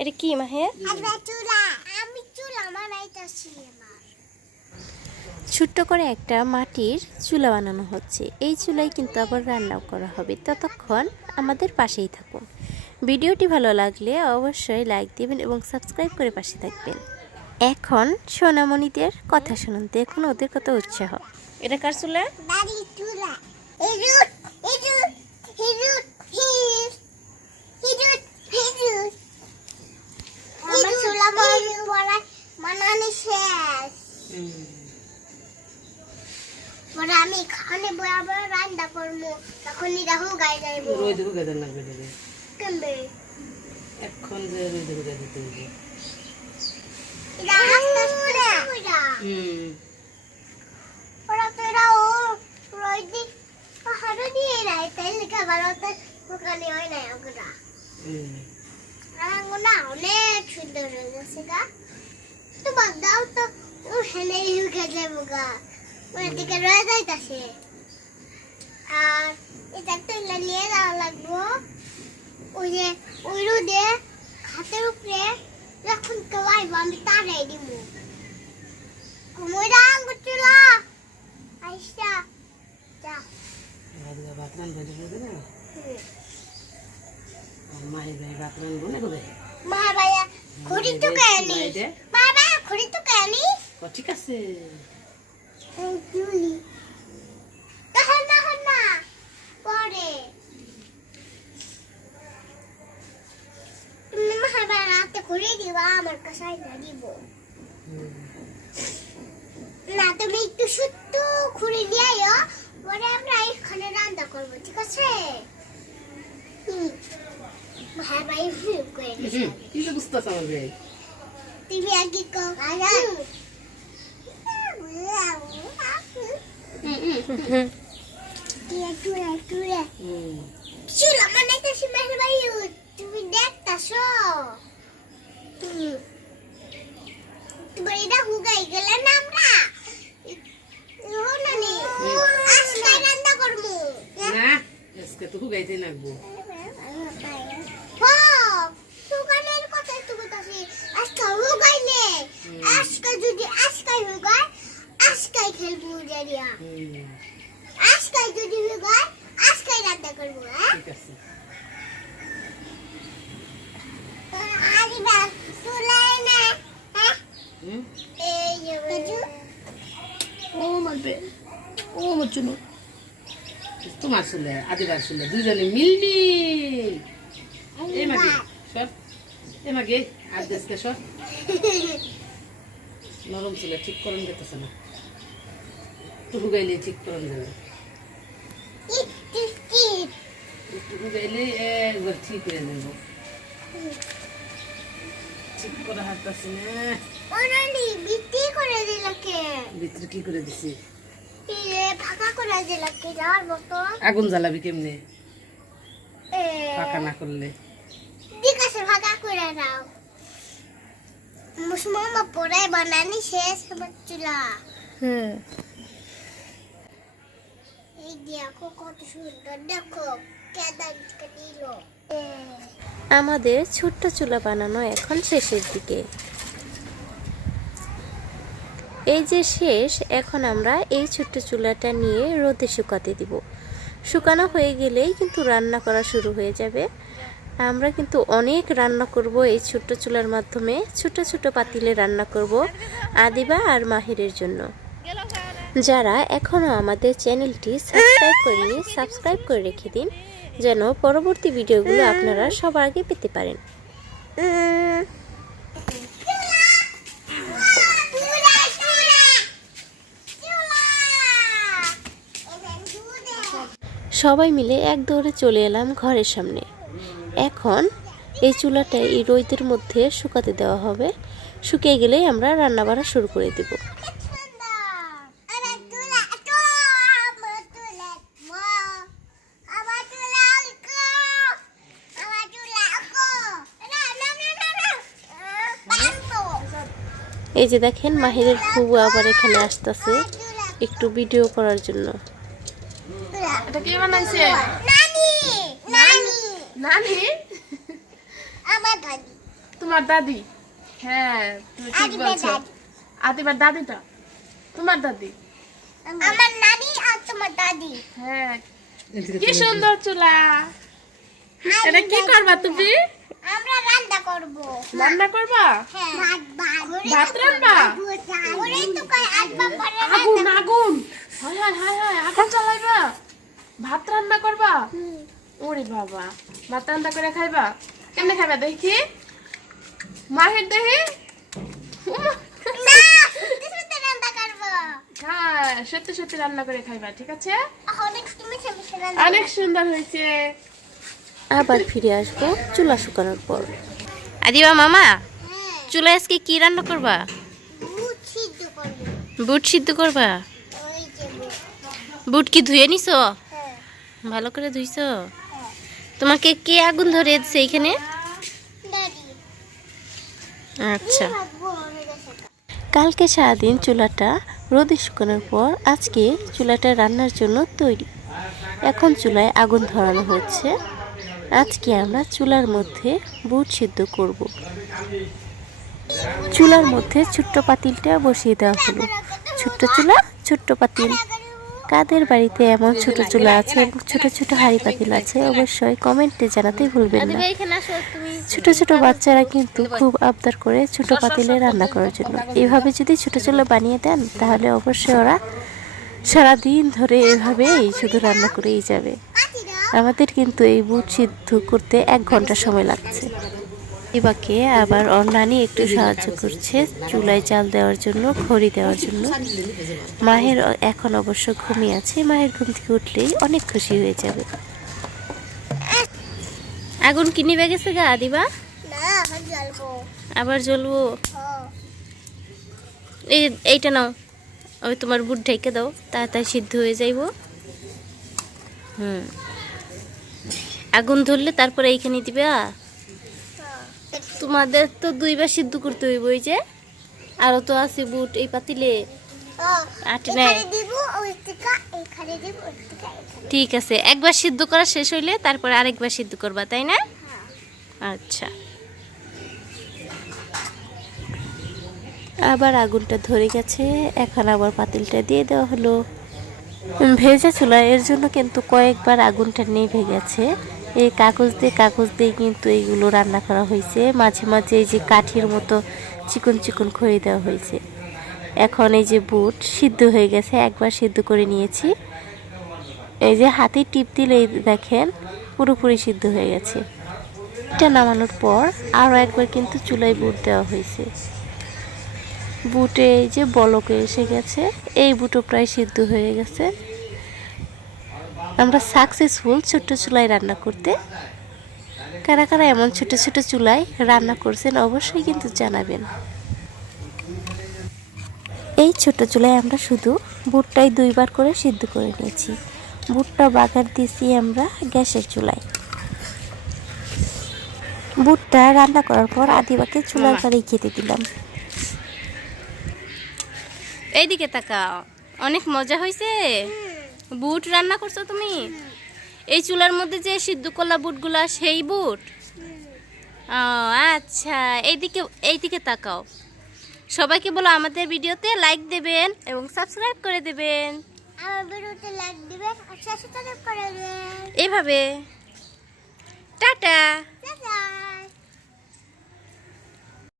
এটা কি মাহে? ছোট্ট করে একটা মাটির চুলা বানানো হচ্ছে। এই চুলায় কিন্তু আবার রান্নাও করা হবে। ততক্ষণ আমাদের পাশেই থাকুন। ভিডিওটি ভালো লাগলে অবশ্যই লাইক দিবেন এবং সাবস্ক্রাইব করে পাশে থাকবেন। এখন সোনামণিদের কথা শুনুন, দেখুন ওদের কত উৎসাহ। এটা কার চুলা? আমি খানে বরাবর রান্না করবো, তখন রাহু গায়ে যাইবো। রই দেবো গাদার লাগবে দেবে কেমবে এখন যে রই দেবো গায়ে দিতে হবে। এটা আস্তে আস্তে কইরা ওরা তোরা ও রই দি পাহাড় দিয়ে রাই তাই লেখা ভালোতে ওখানে হয় না ওগুলা। আঙ্গুনা অনেক সুন্দর হয়েছে গা। তো বাদাও তো ও হেলে হুকে যাবো গা, ওই দিকে রয়ে যাইতাছে। আর এটা তো নিয়ে যাওয়া লাগবো ওই যে ওই রোদে হাতের উপরে যখন কেউ আইব আমি তারাই দিব। কুমড়া আঙ্গুচুলা আইসা যা ভাত রান্না দেবে না। মায়ের ভাই ভাত রান্না না করে মা ভাইয়া খড়ি তো কেনি, মা ভাইয়া খড়ি তো কেনি। ঠিক আছে জুলি তখন না পরে তুমি মা ভাইয়া রাতে খড়ি দিবা, আমার কাছে দিব না। তুমি একটু শুদ্ধ খুঁড়ে দিয়ে আইও, পরে আমরা এখানে রান্না করবো, ঠিক আছে? ভাই ভাই করে কি যে বুঝতেছ আমার ভাই, তুমি আগে কও। চুলা বানাইতেছি মেহের ভাই, তুমি দেখতাছো? তোমার এটা হুগাই গেলে না আমরা আজকে রান্না করবো না আজকে তো গাইতে নাকবো। সুগানের কথা একটু বলতেছি, আজকে হুগাইলে আজকে যদি আজকে হুগায় আজকাই খেলবো জারিয়া, আজকাই যদি হুগায় আজকাই রান্না করবো। ঠিক আছে আরে বা চুলাই না এই যে ও মারবে ও মচুনো তোমার শুলে আদিবার শুলে দুজনে মিলমিল। এই মাগে সর, এই মাগে আর দেশকে সর। নরম ছিল ঠিক করন যেতেছে না, একটু হুগাইলে ঠিক করন যাবে। একটু হুগাইলে একবার ঠিক হয়ে যাবো। ঠিক করে হাঁটতেছি না। ওনানি বিটি করে দিলকে ভিতরে কি করে দিছি? ফাঁকা করে দিলকে যাওয়ার মতো। আগুন জ্বালাবি কেমনে ফাঁকা না করলে? ঠিক আছে ফাঁকা করে দাও। মুসমামা পরে বানানি শেষ আমার চুলা। এই দেখো কত সুন্দর, দেখো কেদার দিল। আমাদের ছোট্ট চুলা বানানো এখন শেষের দিকে। এই যে শেষ, এখন আমরা এই ছোট্ট চুলাটা নিয়ে রোদে শুকাতে দিব। শুকানো হয়ে গেলেই কিন্তু রান্না করা শুরু হয়ে যাবে। আমরা কিন্তু অনেক রান্না করব এই ছোট্ট চুলার মাধ্যমে। ছোট ছোট পাতিলে রান্না করব আদিবা আর মাহিরের জন্য। যারা এখনও আমাদের চ্যানেলটি সাবস্ক্রাইব করেনি, সাবস্ক্রাইব করে রেখে দিন, যেন পরবর্তী ভিডিওগুলো আপনারা সবার আগে পেতে পারেন। সবাই মিলে এক দৌড়ে চলে এলাম ঘরের সামনে। এখন এই চুলাটা এই রোদের মধ্যে শুকাতে দেওয়া হবে। শুকিয়ে গেলেই আমরা রান্না বাড়া শুরু করে দেব। এই যে দেখেন মাহিরের ফুবু আবার এখানে আসতেছে একটু ভিডিও করার জন্য। এটা কি বানাইছে? নানি নানি নানি আমার দাদি তোমার দাদি। হ্যাঁ তুমি ঠিক আদিবার বলছো। দাদি। আদিবার দাদিটা তোমার দাদি। আমার নানি আর তোমার দাদি। হ্যাঁ এদিকে কি চলে সুন্দর চুলা। এটা কি করবা তুমি? আমরা রান্না করব। রান্না করবা? হ্যাঁ ভাত রান্না? ওরে তো কয় আসবা পরে আগুন আগুন, হায় হায় হায় হায়, আগুন চালাইবা? ভাত রান্না করবা? ওরে বাবা, ভাত রান্না করে খাইবা? কেমনে খাইবা দেখি? মাহের দেখি। উমা, না সত্যি সত্যি রান্না করব। হ্যাঁ সত্যি সত্যি রান্না করে খাইবা, ঠিক আছে? অনেক তুমি সে রান্না অনেক সুন্দর হয়েছে। আবার ফিরে আসবো চুলা শুকানোর পর। আদিবা মামা, হ্যাঁ চুলা আজকে কি রান্না করবা? দুধ সিদ্ধ করব। বুট সিদ্ধ করবা? ওই যে বুট। বুট কি ধুয়ে নিছো? হ্যাঁ ভালো করে ধুইছো? হ্যাঁ তোমাকে কে আগুন ধরে দিচ্ছে এইখানে? দাদি আচ্ছা, ভাববো হয়ে গেছে। কালকে সারাদিন চুলাটা রোদে শুকানোর পর আজকে চুলাটা রান্নার জন্য তৈরি। এখন চুলায় আগুন ধরানো হচ্ছে। আজকে আমরা চুলার মধ্যে বুট সিদ্ধ করব। চুলার মধ্যে ছোট্ট পাতিলটা বসিয়ে দেওয়া হলো। ছোট্ট চুলা, ছোট্ট পাতিল। কাদের বাড়িতে এমন ছোট চুলা আছে এবং ছোট ছোট হাঁড়ি পাতিল আছে অবশ্যই কমেন্টে জানাতে ভুলবেন না। ছোট ছোট বাচ্চারা কিন্তু খুব আবদার করে ছোট পাতিলে রান্না করার জন্য। এভাবে যদি ছোট চুলা বানিয়ে দেন তাহলে অবশ্যই ওরা সারাদিন ধরে এভাবেই শুধু রান্না করেই যাবে। আমাদের কিন্তু এই বুট সিদ্ধ করতে 1 ঘন্টা সময় লাগছে। এবাকে আবার ওর নানি একটু সাহায্য করছে চুলায় চাল দেওয়ার জন্য, খড়ি দেওয়ার জন্য। মাহের এখন অবশ্য ঘুমিয়ে আছে। মাহের ঘুম থেকে উঠলেই অনেক খুশি হয়ে যাবে। আগুন কি নিভে গেছে গা আদিবা? না এখন জ্বলবো। আবার জ্বলবো? ও এইটা নাও, ওই তোমার বুট ঢেকে দাও, তাড়াতাড়ি সিদ্ধ হয়ে যাইব। আগুন ধরলে তারপরে এইখানে দিবে। তোমাদের তো 2 বার সিদ্ধ করতে হইব। ওই যে আরো তো আছে বুট এই পাতিলে। ও আটি নাই। এখানে দিব ওই থেকে এখানে দিব ওই থেকে এখানে। ঠিক আছে, একবার সিদ্ধ করা শেষ হইলে তারপরে আরেকবার সিদ্ধ করবা, তাই না? আচ্ছা, আবার আগুনটা ধরে গেছে। এখন আবার পাতিলটা দিয়ে দেওয়া হলো। ভেজা চুলা, এর জন্য কিন্তু কয়েকবার আগুনটা নিভে গেছে। এই কাগজ দিয়ে কিন্তু এইগুলো রান্না করা হয়েছে। মাঝে মাঝে এই যে কাঠির মতো চিকন চিকন খড়ি দেওয়া হয়েছে। এখন এই যে বুট সিদ্ধ হয়ে গেছে, একবার সিদ্ধ করে নিয়েছি। এই যে হাতে টিপ দিলেই দেখেন পুরোপুরি সিদ্ধ হয়ে গেছে। এটা নামানোর পর আরও একবার কিন্তু চুলায় বুট দেওয়া হয়েছে। বুটে এই যে বলকে এসে গেছে, এই বুটও প্রায় সিদ্ধ হয়ে গেছে। আমরা সাকসেসফুল ছোট্ট চুলায় রান্না করতে। কারা কারা এমন ছোট ছোট চুলায় রান্না করছেন অবশ্যই কিন্তু জানাবেন। এই ছোট চুলায় আমরা শুধু বুটটাই 2 বার করে সিদ্ধ করে নিয়েছি। বুটটা বাগার দিয়েছি আমরা গ্যাসের চুলায়। বুটটা রান্না করার পর আদিবাকে চুলার কারেই খেতে দিলাম। এইদিকে তাকাও, অনেক মজা হয়েছে। বুট রান্না করছো তুমি? এই চুলার মধ্যে যে সিদ্ধ করলা বুটগুলা সেই বুট? ও আচ্ছা, এইদিকে তাকাও। সবাইকে বলো আমাদের ভিডিওতে লাইক দেবেন এবং সাবস্ক্রাইব করে দেবেন। আমার ভিডিওতে লাইক দিবেন আর সাবস্ক্রাইব করে দেবেন। এইভাবে টাটা। টাটা।